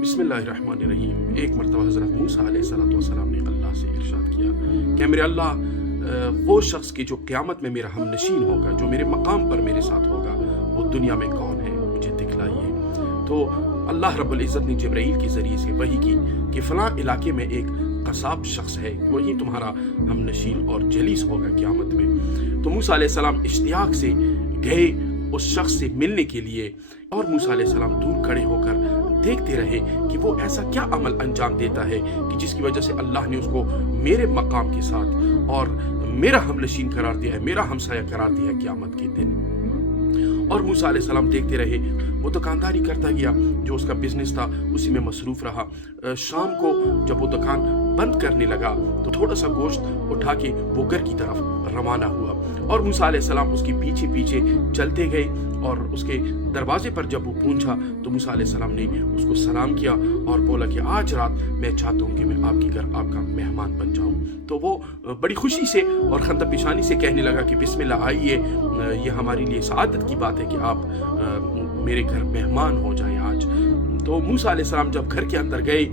بسم اللہ الرحمن الرحیم۔ ایک مرتبہ حضرت موسیٰ علیہ السلام نے اللہ سے ارشاد کیا کہ میرے اللہ، وہ شخص کہ جو قیامت میں میرا ہم نشین ہوگا، جو میرے مقام پر میرے ساتھ ہوگا، وہ دنیا میں کون ہے، مجھے دکھلائیے۔ تو اللہ رب العزت نے جبرائیل کے ذریعے سے وحی کی کہ فلاں علاقے میں ایک قصاب شخص ہے، وہی تمہارا ہم نشین اور جلیس ہوگا قیامت میں۔ تو موسیٰ علیہ السلام اشتیاق سے گئے اس شخص سے ملنے کے لیے، اور موسیٰ علیہ السلام دور کھڑے ہو کر دیکھتے رہے کہ وہ ایسا کیا عمل انجام دیتا ہے کہ جس کی وجہ سے اللہ نے اس کو میرے مقام کے ساتھ اور میرا ہم نشین قرار دیا ہے، میرا ہمسایہ قرار دیا ہے قیامت کے دن۔ اور موسیٰ علیہ السلام دیکھتے رہے، وہ دکانداری کرتا گیا، جو اس کا بزنس تھا اسی میں مصروف رہا۔ شام کو جب وہ دکان بند کرنے لگا تو تھوڑا سا گوشت اٹھا کے وہ گھر کی طرف روانہ ہوا، اور موسیٰ علیہ السلام اس کے پیچھے پیچھے چلتے گئے، اور اس کے دروازے پر جب وہ پہنچا تو موسیٰ علیہ السلام نے اس کو سلام کیا اور بولا کہ آج رات میں چاہتا ہوں کہ میں آپ کے گھر آپ کا مہمان بن جاؤں۔ تو وہ بڑی خوشی سے اور خندہ پیشانی سے کہنے لگا کہ بسم اللہ، آئیے، یہ ہمارے لیے سعادت کی بات ہے کہ آپ میرے گھر مہمان ہو جائیں آج۔ تو موسیٰ علیہ السلام جب گھر کے اندر گئے،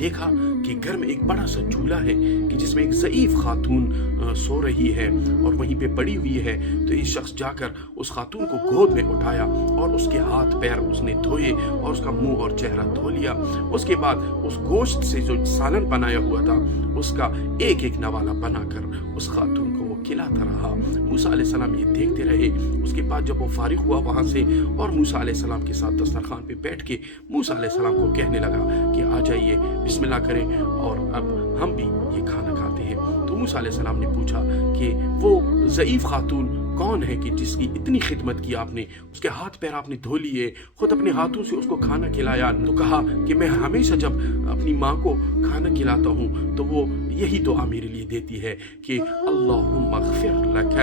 دیکھا کہ گھر میں ایک بڑا سا چولہا ہے کہ جس میں ایک ضعیف خاتون سو رہی ہے اور وہیں پہ پڑی ہوئی ہے۔ تو یہ شخص جا کر اس خاتون کو گود میں اٹھایا اور اس کے ہاتھ پیر اس نے دھوئے اور اس کا منہ اور چہرہ دھو لیا۔ اس کے بعد اس گوشت سے جو سالن بنایا ہوا تھا اس کا ایک ایک نوالا بنا کر اس خاتون کو وہ کھلاتا رہا۔ موسیٰ علیہ السلام یہ دیکھتے رہے۔ اس کے بعد جب وہ فارغ ہوا وہاں سے اور موسیٰ علیہ السلام کے ساتھ دسترخوان پہ بیٹھ کے موسیٰ علیہ السلام کو کہنے لگا کہ آ جائیے، بسم اللہ کریں اور اب ہم بھی یہ کھانا کھاتے ہیں۔ تو موسیٰ علیہ السلام نے پوچھا کہ وہ ضعیف خاتون کون ہے کہ جس کی اتنی خدمت کی آپ نے، اس کے ہاتھ پیر آپ نے دھو لیے، خود اپنے ہاتھوں سے اس کو کھانا کھلایا۔ تو کہا کہ میں ہمیشہ جب اپنی ماں کو کھانا کھلاتا ہوں تو وہ یہی دعا میرے لیے دیتی ہے کہ اللہم اغفر لک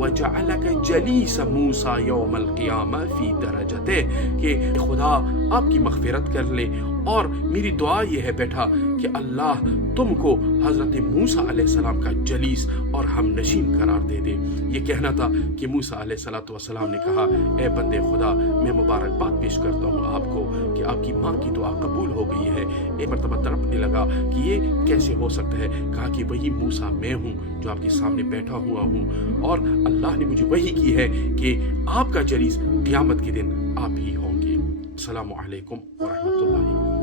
وجعلک جلیس موسیٰ یوم القیامہ فی درجتہ، کہ خدا آپ کی مغفرت کر لے، اور میری دعا یہ ہے بیٹا کہ اللہ تم کو حضرت موسیٰ علیہ السلام کا جلیس اور ہم نشین قرار دے دے۔ یہ کہنا تھا کہ موسیٰ علیہ السلام نے کہا، اے بندے خدا، میں مبارکباد پیش کرتا ہوں آپ کو کہ آپ کی ماں کی دعا قبول ہو گئی ہے۔ ایک مرتبہ تڑپنے لگا کہ یہ کیسے ہو سکتا ہے۔ کہا کہ وہی موسیٰ میں ہوں جو آپ کے سامنے بیٹھا ہوا ہوں، اور اللہ نے مجھے وحی کی ہے کہ آپ کا جلیس قیامت کے دن آپ ہی ہوں گے۔ السلام علیکم ورحمۃ اللہ۔